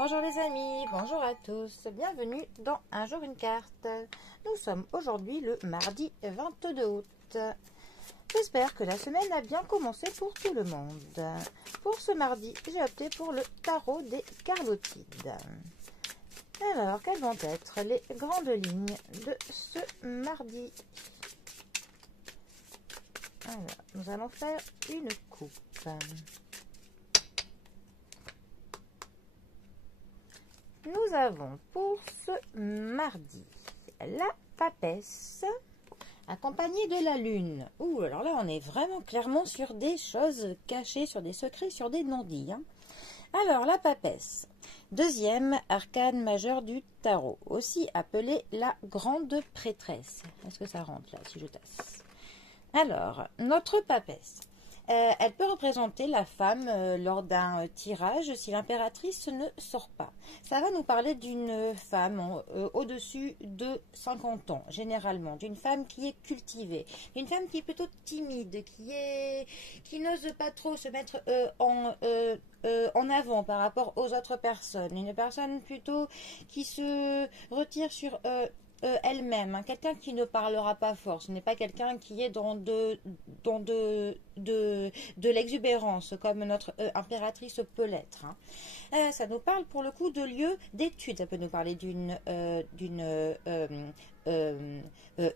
Bonjour les amis, bonjour à tous, bienvenue dans Un jour une carte. Nous sommes aujourd'hui le mardi 22 août. J'espère que la semaine a bien commencé pour tout le monde. Pour ce mardi, j'ai opté pour le tarot des Carlotides. Alors, quelles vont être les grandes lignes de ce mardi? Alors, nous allons faire une coupe. Nous avons pour ce mardi la papesse accompagnée de la lune. Ouh, alors là, on est vraiment clairement sur des choses cachées, sur des secrets, sur des non-dits. Alors, la papesse, deuxième arcane majeur du tarot, aussi appelée la grande prêtresse. Est-ce que ça rentre là, si je tasse? Alors, notre papesse. Elle peut représenter la femme lors d'un tirage si l'impératrice ne sort pas. Ça va nous parler d'une femme au-dessus de 50 ans, généralement, d'une femme qui est cultivée, d'une femme qui est plutôt timide, qui n'ose pas trop se mettre en avant par rapport aux autres personnes, une personne plutôt qui se retire sur elle-même, quelqu'un qui ne parlera pas fort, ce n'est pas quelqu'un qui est dans de l'exubérance comme notre impératrice peut l'être. Ça nous parle pour le coup de lieu d'études, ça peut nous parler d'une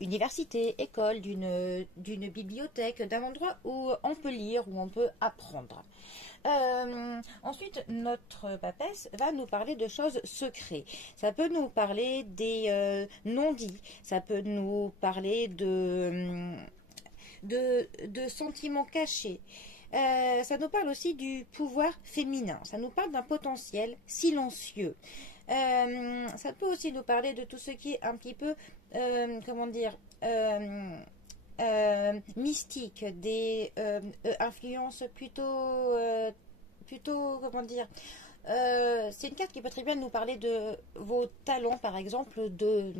université, école, d'une bibliothèque, d'un endroit où on peut lire, où on peut apprendre. Ensuite, notre papesse va nous parler de choses secrètes. Ça peut nous parler des non-dits. Ça peut nous parler de sentiments cachés. Ça nous parle aussi du pouvoir féminin. Ça nous parle d'un potentiel silencieux. Ça peut aussi nous parler de tout ce qui est un petit peu, comment dire, mystique, des influences plutôt, comment dire, c'est une carte qui peut très bien nous parler de vos talents, par exemple, de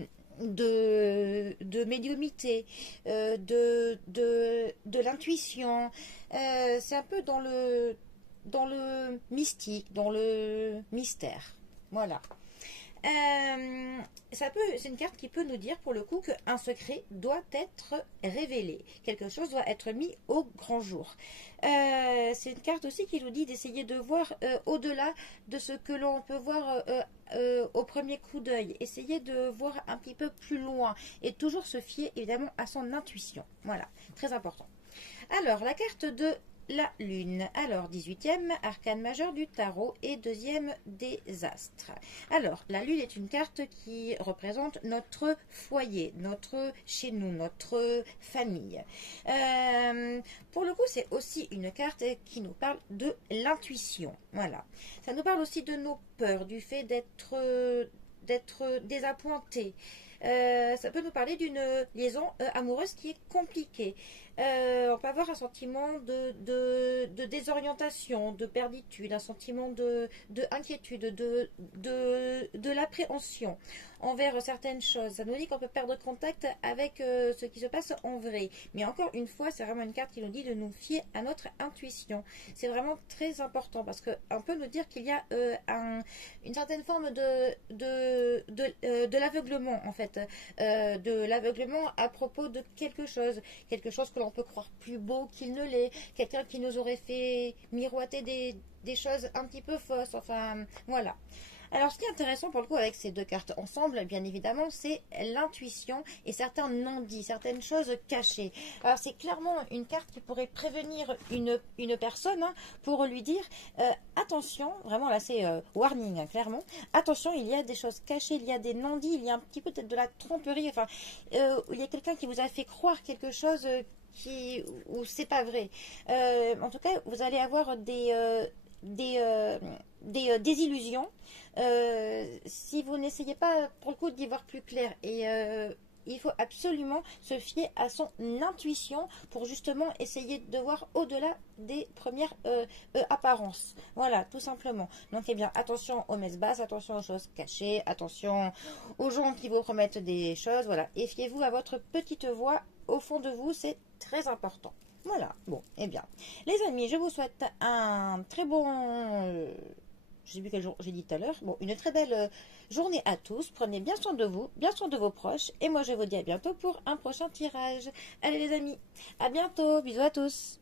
médiumnité, de l'intuition. C'est un peu dans le mystique, dans le mystère. Voilà. C'est une carte qui peut nous dire pour le coup qu'un secret doit être révélé, quelque chose doit être mis au grand jour. C'est une carte aussi qui nous dit d'essayer de voir au-delà de ce que l'on peut voir au premier coup d'œil, essayer de voir un petit peu plus loin et toujours se fier évidemment à son intuition. Voilà, très important. Alors, la carte de la lune, alors 18e arcane majeur du tarot et deuxième des astres. Alors la lune est une carte qui représente notre foyer, notre chez nous, notre famille. Pour le coup, c'est aussi une carte qui nous parle de l'intuition. Voilà, ça nous parle aussi de nos peurs, du fait d'être désappointé. Ça peut nous parler d'une liaison amoureuse qui est compliquée. On peut avoir un sentiment de désorientation, de perditude, un sentiment de inquiétude, de l'appréhension envers certaines choses. Ça nous dit qu'on peut perdre contact avec ce qui se passe en vrai. Mais encore une fois, c'est vraiment une carte qui nous dit de nous fier à notre intuition. C'est vraiment très important parce qu'on peut nous dire qu'il y a une certaine forme de l'aveuglement en fait. De l'aveuglement à propos de quelque chose que l'on peut croire plus beau qu'il ne l'est, quelqu'un qui nous aurait fait miroiter des choses un petit peu fausses, enfin voilà. Alors ce qui est intéressant pour le coup avec ces deux cartes ensemble, bien évidemment, c'est l'intuition et certains non-dits, certaines choses cachées. Alors c'est clairement une carte qui pourrait prévenir une personne pour lui dire attention, vraiment là c'est warning, clairement, attention, il y a des choses cachées, il y a des non-dits, il y a un petit peu peut-être de la tromperie, enfin il y a quelqu'un qui vous a fait croire quelque chose où c'est pas vrai. En tout cas, vous allez avoir des illusions si vous n'essayez pas pour le coup d'y voir plus clair. Et il faut absolument se fier à son intuition pour justement essayer de voir au-delà des premières apparences. Voilà, tout simplement. Donc, eh bien, attention aux messes basses, attention aux choses cachées, attention aux gens qui vous promettent des choses. Voilà, et fiez-vous à votre petite voix au fond de vous, c'est très important. Voilà, bon, eh bien, les amis, je vous souhaite un très bon Je sais plus quel jour j'ai dit tout à l'heure. Bon, une très belle journée à tous. Prenez bien soin de vous, bien soin de vos proches. Et moi, je vous dis à bientôt pour un prochain tirage. Allez les amis, à bientôt. Bisous à tous.